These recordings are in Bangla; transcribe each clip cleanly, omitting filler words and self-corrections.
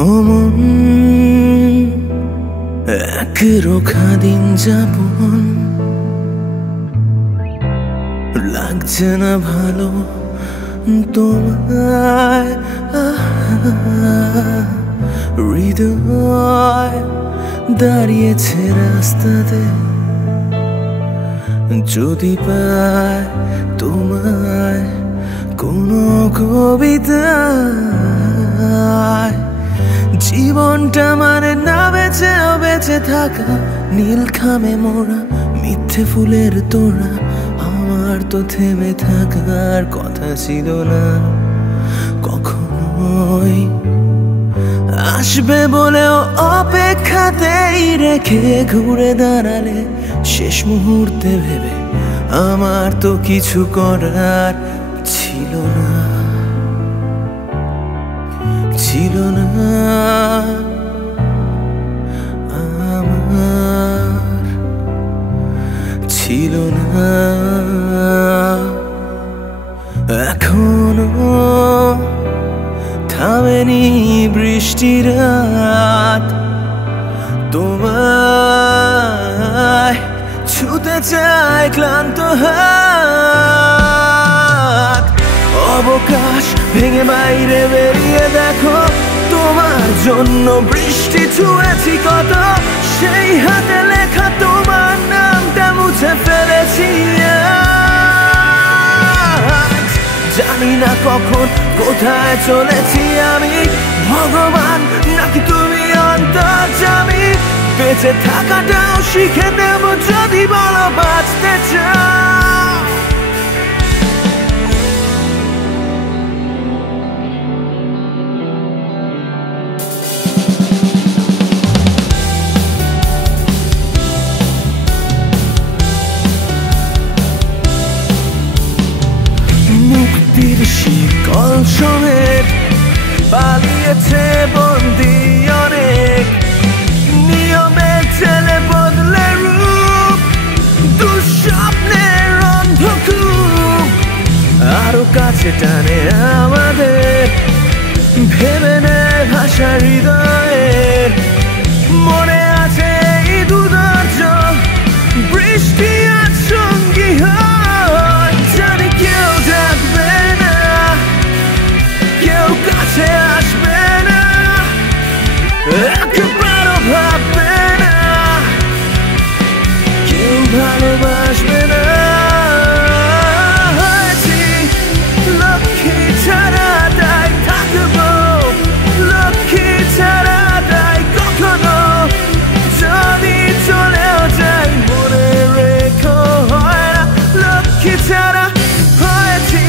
ও মন এক রোখা দিন যাপন লাগছে না ভালো তোমায় হৃদয় দাঁড়িয়েছে রাস্তাতে যদি পায় তোমায় কোনো কবিতায় জীবনটা মানে না বেঁচে থাকা নীল খামে মোড়া মিথ্যে ফুলের তোড়া আমার তো থেমে থাকার কথা ছিল না কখনোই আসবে বলেও অপেক্ষাতেই রেখে ঘুরে দাঁড়ালে শেষ মুহূর্তে ভেবে আমার তো কিছু করার ছিল না আমার ছিল না এখনো থামেনি বৃষ্টির রাত তোমায় ছুতে চায় ক্লান্ত হাত অবকাশ ভেঙে বাইরে বেরিয়ে দেখো তোমার জন্য বৃষ্টি ছুঁয়েছি কত সেই হাতে লেখা তোমার নামটা মুছে ফেলেছি জানি না কখন কোথায় চলেছি আমি ভগবান নাকি তুমি অন্তর্যামী বেঁচে থাকাটাও শিখে নেব যদি বলো বাঁচতে চাও মুক্তির শিকল সমেত পালিয়েছে বন্দি অনেক নিয়মের ছেলে বদলে রূপ দুঃস্বপ্নের অন্ধকূপ আরো কাছে টানে আমাদের ভেবে নেয় ভাষা হৃদয়ের মনে আছে এই দুর্ধর্ষ বৃষ্টি আর সঙ্গী হয় জানি কেউ থাকবে না কেউ কাছে আসবে না একবারও ভাববে না কেউ ভালোবাসবে না লক্ষ্মী ছাড়া তাই থাকবো লক্ষ্মী ছাড়া তাই কখনো যদি চলেও যাই মনে রেখো হয় না লক্ষ্মী ছাড়া হয়েছি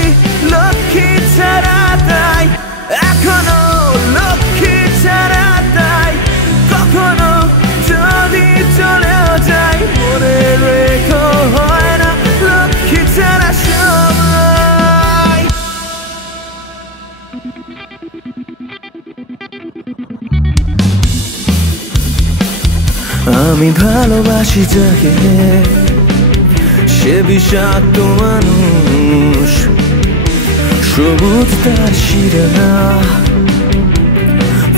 লক্ষ্মী ছাড়া তাই এখনো লক্ষ্মী ছাড়া তাই কখনো যদি চলেও যাই মনে রেখো হয় না লক্ষ্মী ছাড়া সবাই আমি ভালোবাসি যাকে সে বিষাক্ত মানুষ সবুজ তার শিরা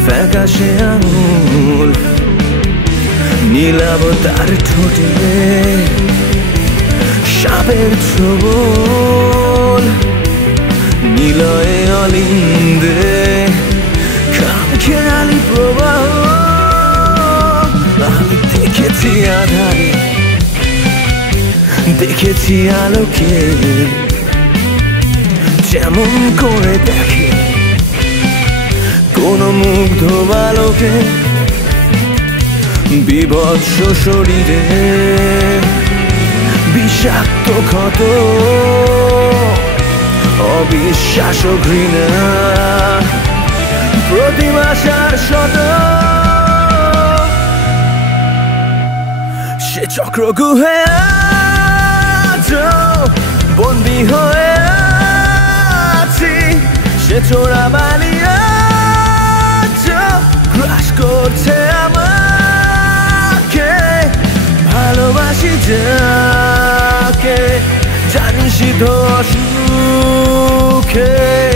ফ্যাকাশে আঙুল নীলাভ তার ঠোঁটে সাপের ছোবল নিলয়ে অলিন্দে খামখেয়ালি প্রবাহ আমি দেখেছি আধারে দেখেছি আলোকে যেমন করে দেখে কোন মুগ্ধ বালকে বিভৎস শরীরে বিষাক্ত ক্ষত অবিশ্বাস ঘৃণা প্রতিমাশার শত সে চক্র গুহে বন্দী হয়ে আছি সে চোরা বালিয়া গ্রাস করছে আমাকে ভালোবাসি যাকে জানিস ধস সুখে